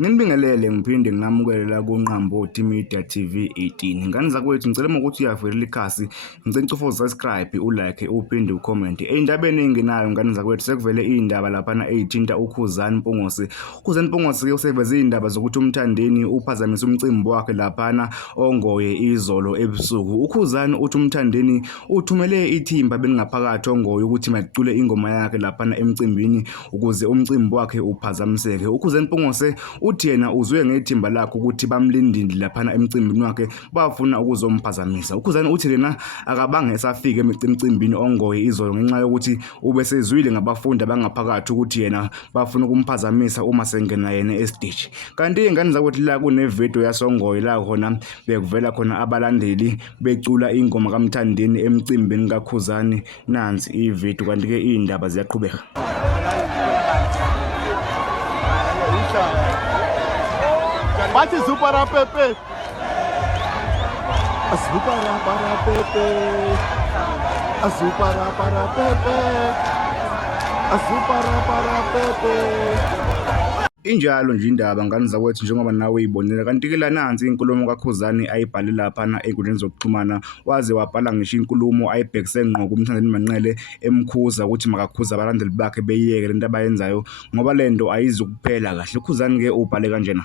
Nginibingelele ngiphinde nginamukele la kuNqambothi Media TV 18. Ngane zakwethu ngicela ukuthi uyavelela ikhasi, ngicela ucofa subscribe, ulike, uphinde ucomment. Ey'ndabeni ey'ngenayo ngane zakwethu sekuvele iy'ndaba laphana ey'thinta uKhuzani Mpungose. uKhuzani Mpungose-ke useveze iy'ndaba zokuthi umthandeni uphazamise umcimbi wakhe laphana Ongoye izolo ebusuku. uKhuzani uthi umthandeni uthumele ithimba belingaphakathi Ongoye ukuthi malicule ingoma yakhe laphana emcimbini ukuze umcimbi wakhe uphazamiseke. uKhuzani Mpungose uthi yena uzwe ngethimba lakhe ukuthi bamlindile laphana emcimbini wakhe bafuna ukuzomphazamisa. uKhuzani uthi lena akabange esafika emcimbini Ongoye izolo ngenxa yokuthi ubesezwile ngabafundi abangaphakathi ukuthi yena bafuna ukumphazamisa uma sengena yena estage. Kanti ingane zakwethu la kunevideo yasoNgoye la khona bekuvela khona abalandeli becula ingoma kaMthandeni emcimbini kaKhuzani. Nansi ivideo kanti-ke iy'ndaba ziyaqhubeka. Bate para Pepe. Azul para Pepe. Azul para Pepe. Azul para Pepe. Injalo nje indaba ngane zakwethu njengoba nawe uyibonela. Kanti-ke la nansi inkulumo kaKhuzani ayibhale laphana ey'nkundleni zokuxhumana, waze wabhala ngisho inkulumo ayibhekise ngqo kuMthandeni Manqele emkhuza ukuthi makakhuze abalandeli bakhe beyiyeke lento abayenzayo ngoba lento ayizukuphela kahle. uKhuzani-ke ubhale kanjena.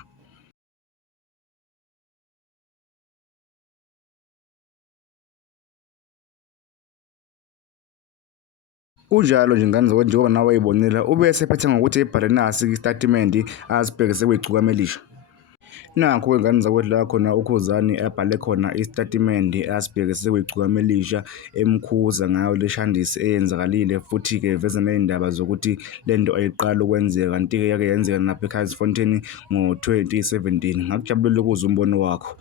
Kunjalo nje ngane zakwethu njengoba nawe wayibonela, ubese ephethe ngokuthi ebhale nasi isitatimende asibhekise kwigcukama elisha. Nakho-ke ngane zakwethu la khona uKhuzani abhale khona isitatimende asibhekise kwigcukama elisha emkhuza ngayo le shandisi eyenzakalile, futhi-ke veza ney'ndaba zokuthi lento ayiqala ukwenzeka kanti-ke yake yenzeka napha eKaizersfontein ngo-2017. Ngakujabulela ukuzwa umbono wakho.